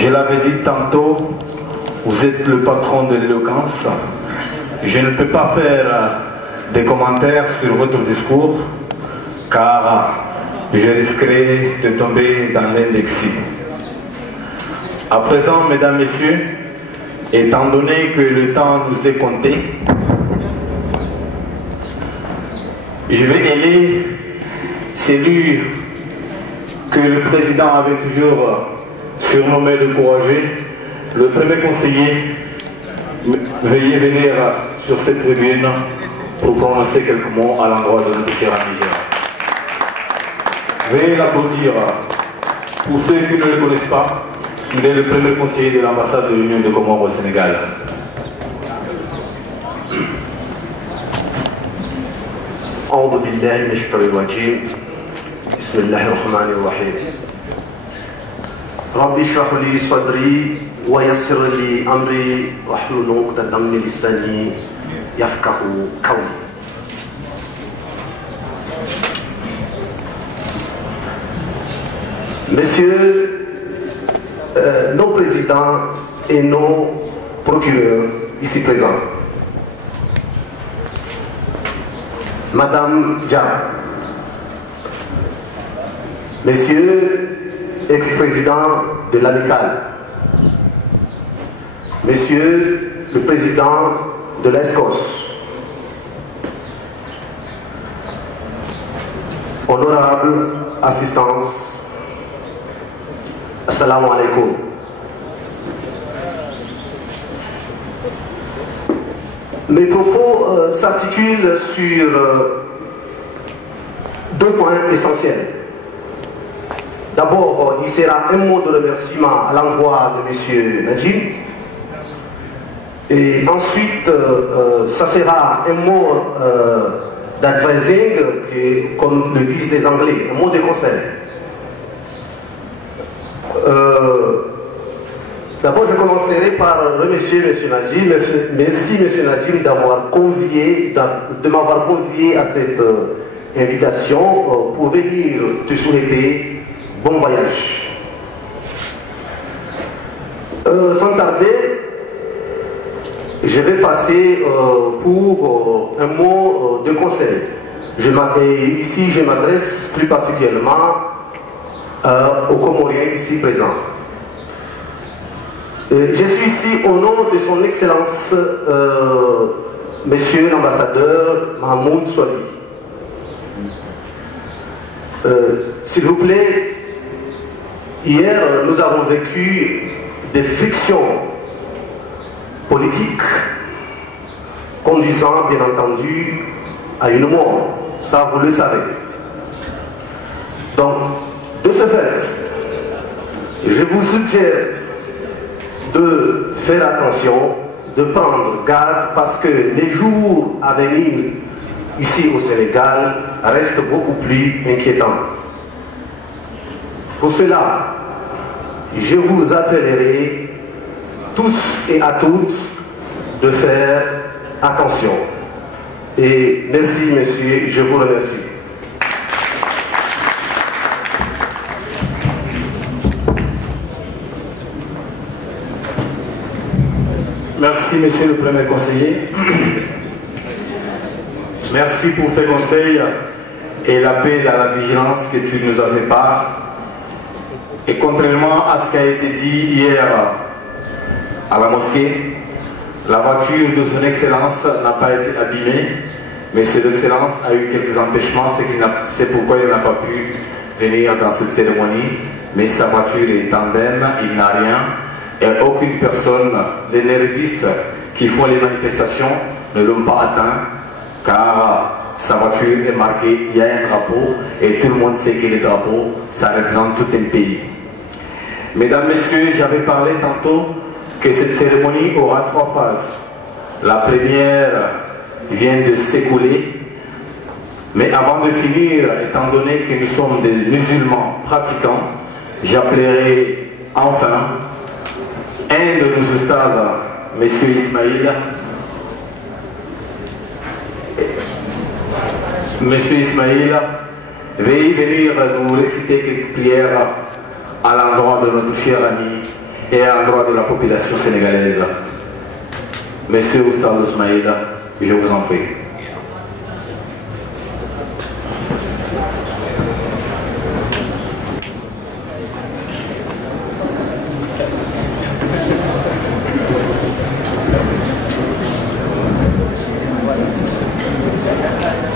Je l'avais dit tantôt, vous êtes le patron de l'éloquence. Je ne peux pas faire des commentaires sur votre discours, car je risquerais de tomber dans l'indexie. À présent, mesdames, messieurs, étant donné que le temps nous est compté, je vais élire celui que le président avait toujours surnommé le courageux, le premier conseiller. Veuillez venir sur cette tribune pour prononcer quelques mots à l'endroit de notre cher ami Gérard. Veuillez l'applaudir. Pour ceux qui ne le connaissent pas, il est le premier conseiller de l'ambassade de l'Union des Comores au Sénégal. أعوذ بالله من الشيطان الرجيم بسم الله الرحمن الرحيم ربي اشرح لي صدري ويسر لي أمري واحلل عقدة من لساني يفقهوا قولي. Messieurs nos présidents et nos procureurs ici présents, Madame Dia, Messieurs ex-présidents de l'AMICAL, Monsieur le président de l'ESCOS, honorable assistance, Assalamu alaikum. Mes propos s'articulent sur deux points essentiels. D'abord, il sera un mot de remerciement à l'endroit de M. Najib. Et ensuite, ça sera un mot d'advising, comme le disent les Anglais, un mot de conseil. D'abord, je commencerai par remercier M. Najib. Merci M. Najib de m'avoir convié à cette invitation pour venir te souhaiter bon voyage. Sans tarder, je vais passer pour un mot de conseil. Ici, je m'adresse plus particulièrement aux Comoriens ici présents. Je suis ici au nom de son Excellence, Monsieur l'ambassadeur Mahmoud Soly. S'il vous plaît, hier nous avons vécu des frictions politiques conduisant bien entendu à une mort. Ça, vous le savez. Donc, de ce fait, je vous suggère de faire attention, de prendre garde, parce que les jours à venir ici au Sénégal restent beaucoup plus inquiétants. Pour cela, je vous appellerai tous et à toutes de faire attention. Et merci, messieurs, je vous remercie. Merci, monsieur le premier conseiller. Merci pour tes conseils et l'appel à la vigilance que tu nous as fait part. Et contrairement à ce qui a été dit hier à la mosquée, la voiture de son Excellence n'a pas été abîmée, mais son Excellence a eu quelques empêchements, c'est pourquoi il n'a pas pu venir dans cette cérémonie. Mais sa voiture est tandem, il n'a rien. Et aucune personne, les nervistes qui font les manifestations ne l'ont pas atteint, car sa voiture est marquée, il y a un drapeau, et tout le monde sait que les drapeaux, ça représente tout un pays. Mesdames, Messieurs, j'avais parlé tantôt que cette cérémonie aura 3 phases. La première vient de s'écouler, mais avant de finir, étant donné que nous sommes des musulmans pratiquants, j'appellerai enfin un de nos ustads, M. Ismaïl. Monsieur Ismaïl, veuillez venir nous réciter quelques prières à l'endroit de notre cher ami et à l'endroit de la population sénégalaise. Monsieur Oustaz Ismaïl, je vous en prie.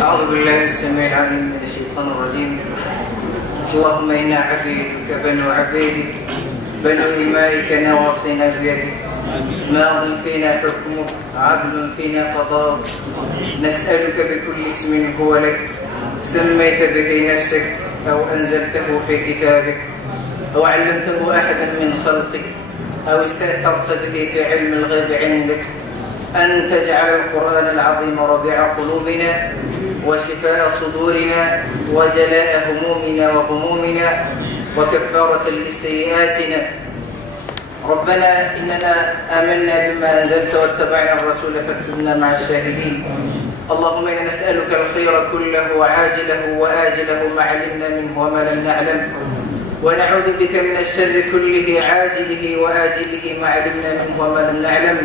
أعوذ بالله السميع العليم من الشيطان الرجيم. اللهم إنا عبيدك بنو عبيدك بنو إمائك نواصينا بيدك ماض فينا حكمك عدل فينا قضاءك نسألك بكل اسم هو لك سميت به نفسك أو أنزلته في كتابك أو علمته أحدا من خلقك أو استأثرت به في علم الغيب عندك أن تجعل القرآن العظيم ربيع قلوبنا وشفاء صدورنا وجلاء همومنا وغمومنا وكفارة لسيئاتنا. ربنا إننا آمنا بما أنزلت واتبعنا الرسول فاكتبنا مع الشاهدين. اللهم إنا نسألك الخير كله عاجله وآجله ما علمنا منه وما لم نعلم ونعوذ بك من الشر كله عاجله وآجله ما علمنا منه وما لم نعلم.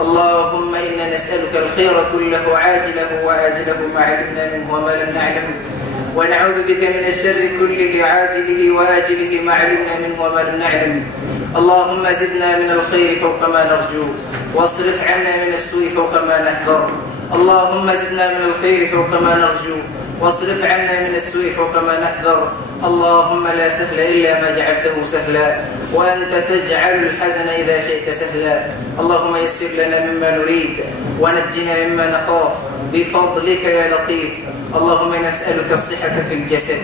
اللهم إنا نسألك الخير كله عاجله وآجله ما علمنا منه وما لم نعلم ونعوذ بك من الشر كله عاجله وآجله ما علمنا منه وما لم نعلم. اللهم زدنا من الخير فوق ما نرجو واصرف عنا من السوء فوق ما نحذر. اللهم زدنا من الخير فوق ما نرجو واصرف عنا من السوء فوق ما نحذر. اللهم لا سهل إلا ما جعلته سهلا وأنت تجعل الحزن إذا شئت سهلا. اللهم يسر لنا مما نريد ونجنا مما نخاف بفضلك يا لطيف. اللهم نسألك الصحة في الجسد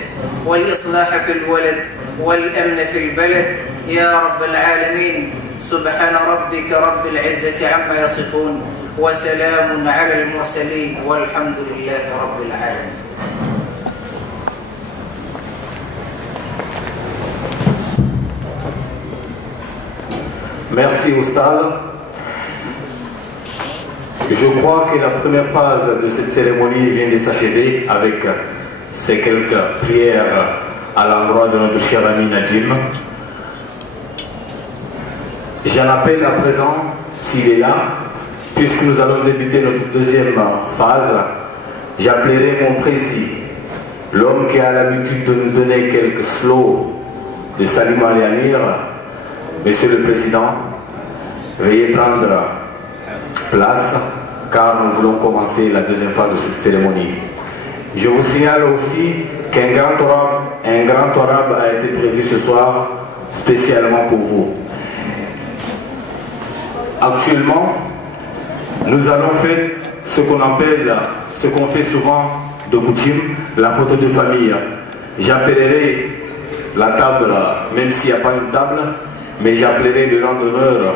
والإصلاح في الولد والأمن في البلد يا رب العالمين. سبحان ربك رب العزة عما يصفون وسلام على المرسلين والحمد لله رب العالمين. Merci Oustaz. Je crois que la première phase de cette cérémonie vient de s'achever avec ces quelques prières à l'endroit de notre cher ami Najim. J'en appelle à présent, s'il est là, puisque nous allons débuter notre deuxième phase, j'appellerai mon précis, l'homme qui a l'habitude de nous donner quelques slows de Salim Ali Amir. Monsieur le Président, veuillez prendre place car nous voulons commencer la deuxième phase de cette cérémonie. Je vous signale aussi qu'un grand orabe a été prévu ce soir spécialement pour vous. Actuellement, nous allons faire ce qu'on appelle, ce qu'on fait souvent de coutume, la photo de famille. J'appellerai la table, même s'il n'y a pas une table, mais j'appellerai le rang d'honneur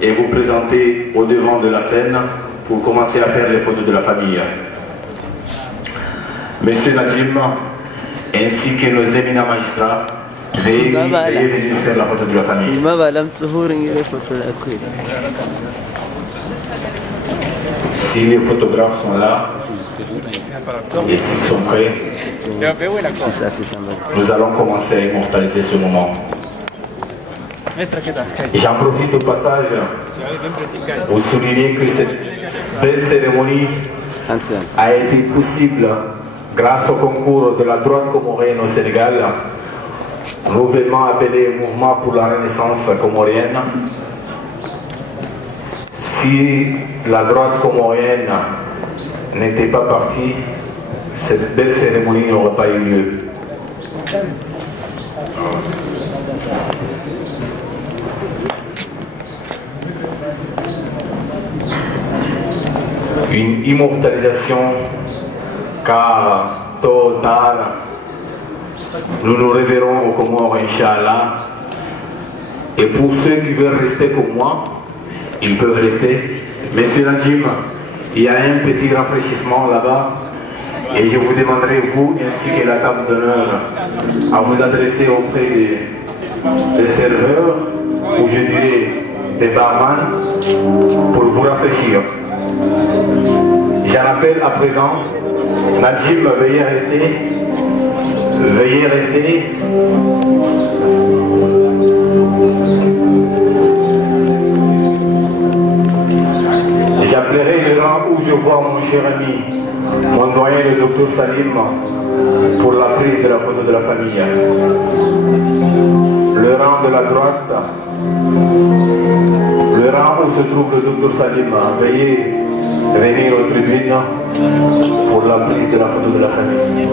et vous présenter au devant de la scène pour commencer à faire les photos de la famille. Monsieur Najim, ainsi que nos éminents magistrats, veuillez venir faire la photo de la famille. Si les photographes sont là, et s'ils sont prêts, nous allons commencer à immortaliser ce moment. J'en profite au passage pour souligner que cette belle cérémonie a été possible grâce au concours de la droite comorienne au Sénégal, nouvellement appelé Mouvement pour la Renaissance comorienne. Si la droite comorienne n'était pas partie, cette belle cérémonie n'aurait pas eu lieu. Une immortalisation car tôt ou tard nous nous reverrons aux Comores, Inch'Allah. Et pour ceux qui veulent rester comme moi, ils peuvent rester. Monsieur Najim, il y a un petit rafraîchissement là-bas et je vous demanderai, vous ainsi que la table d'honneur, à vous adresser auprès des serveurs ou je dirais des barman pour vous rafraîchir. J'en appelle à présent. Najim, veuillez rester. Veuillez rester. recevoir mon cher ami, mon doyen, le docteur Salim, pour la prise de la photo de la famille. Le rang de la droite, le rang où se trouve le docteur Salim, veuillez venir aux tribunes pour la prise de la photo de la famille.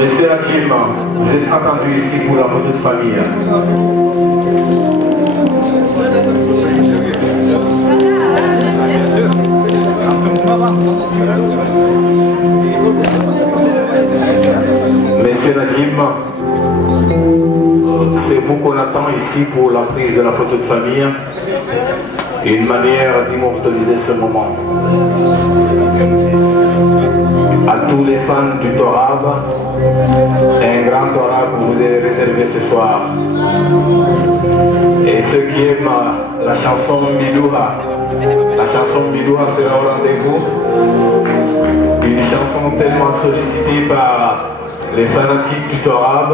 Monsieur Hakim, vous êtes attendu ici pour la photo de famille. Monsieur Najim, c'est vous qu'on attend ici pour la prise de la photo de famille, une manière d'immortaliser ce moment. À tous les fans du Torab, un grand Torab que vous avez réservé ce soir. Et ceux qui aiment la chanson Milouha, la chanson Milouha sera au rendez-vous. Une chanson tellement sollicitée par les fanatiques du Torab.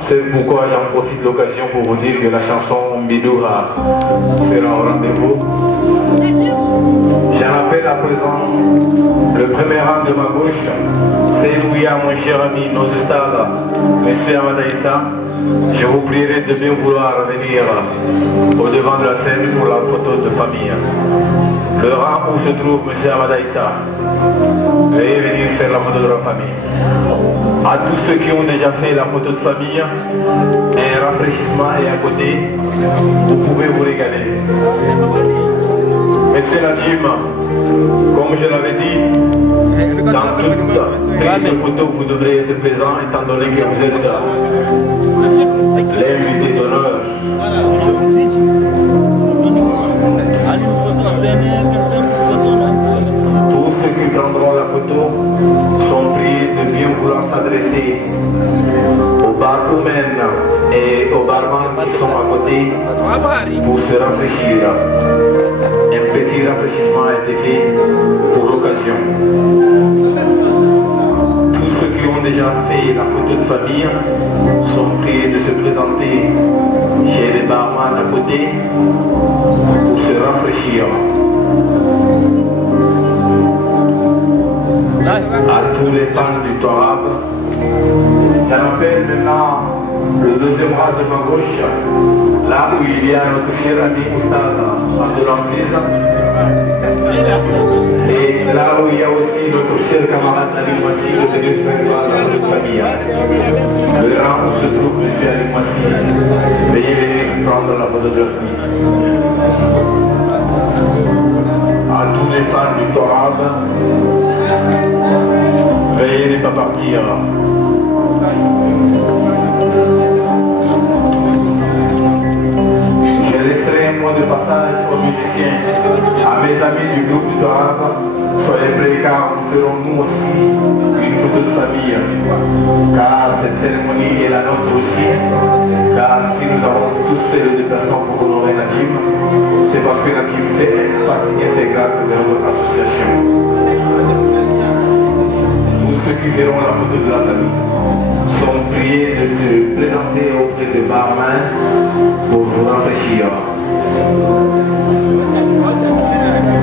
C'est pourquoi j'en profite de l'occasion pour vous dire que la chanson Milouha sera au rendez-vous. J'en appelle à présent le premier rang de ma gauche, c'est Louia, mon cher ami, nos stars, M. Amadaïssa. Je vous prierai de bien vouloir venir au devant de la scène pour la photo de famille. Le rang où se trouve M. Amadaïssa. Veuillez venir faire la photo de la famille. À tous ceux qui ont déjà fait la photo de famille, un rafraîchissement est à côté, vous pouvez vous régaler. Monsieur Najim, comme je l'avais dit, dans toute prise de photo, vous devrez être présent étant donné que vous êtes l'invité d'honneur. Tous ceux qui prendront la photo sont priés de bien vouloir s'adresser aux barwomen et aux barman qui sont à côté pour se rafraîchir. Un petit rafraîchissement a été fait pour l'occasion. Tous ceux qui ont déjà fait la photo de famille sont priés de se présenter chez les barman à côté pour se rafraîchir. À tous les fans du Torab, j'en appelle maintenant le deuxième rang de ma gauche, là où il y a notre cher ami Oustad Abdelaziz, et là où il y a aussi notre cher camarade Ali Massi, le téléphone de notre famille. Le rang où se trouve M. Ali Massi, veuillez venir prendre la photo de la famille. À tous les fans du Torab, veuillez ne pas partir. Je laisserai un mot de passage aux musiciens, à mes amis du groupe du Torab. Soyez prêts car nous ferons nous aussi une photo de famille. Car cette cérémonie est la nôtre aussi. Car si nous avons tous fait le déplacement pour honorer Najim, c'est parce que Najim fait partie intégrante de notre association. Tous ceux qui verront la photo de la famille sont priés de se présenter auprès des barman pour vous rafraîchir.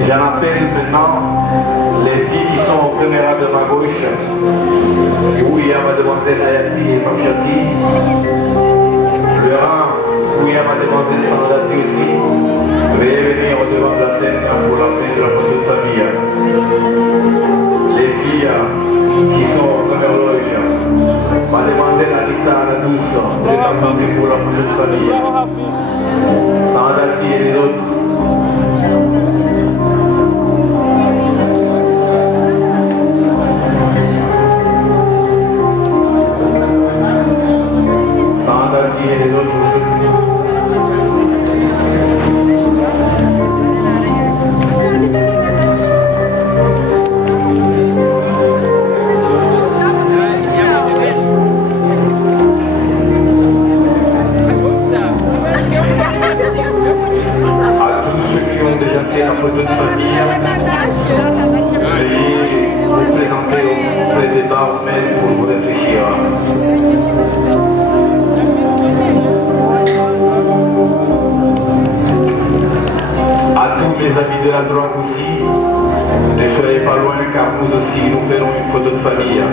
J'en appelle maintenant les filles qui sont au premier rang de ma gauche, où il y a mademoiselle Hayati et Famchati. Le rang où il y a mademoiselle Sandati aussi. Veuillez venir au devant de la scène pour la prise de la photo de famille. Les filles qui sont en première loge, mademoiselle Alissa Anadous, vous êtes attendue pour la photo de famille. Sandati et les autres. Sandati et les autres aussi. La photo de famille, veuillez vous présenter auprès des barmen pour vous réfléchir. À tous mes amis de la droite aussi, Ne soyez pas loin car nous aussi nous ferons une photo de famille.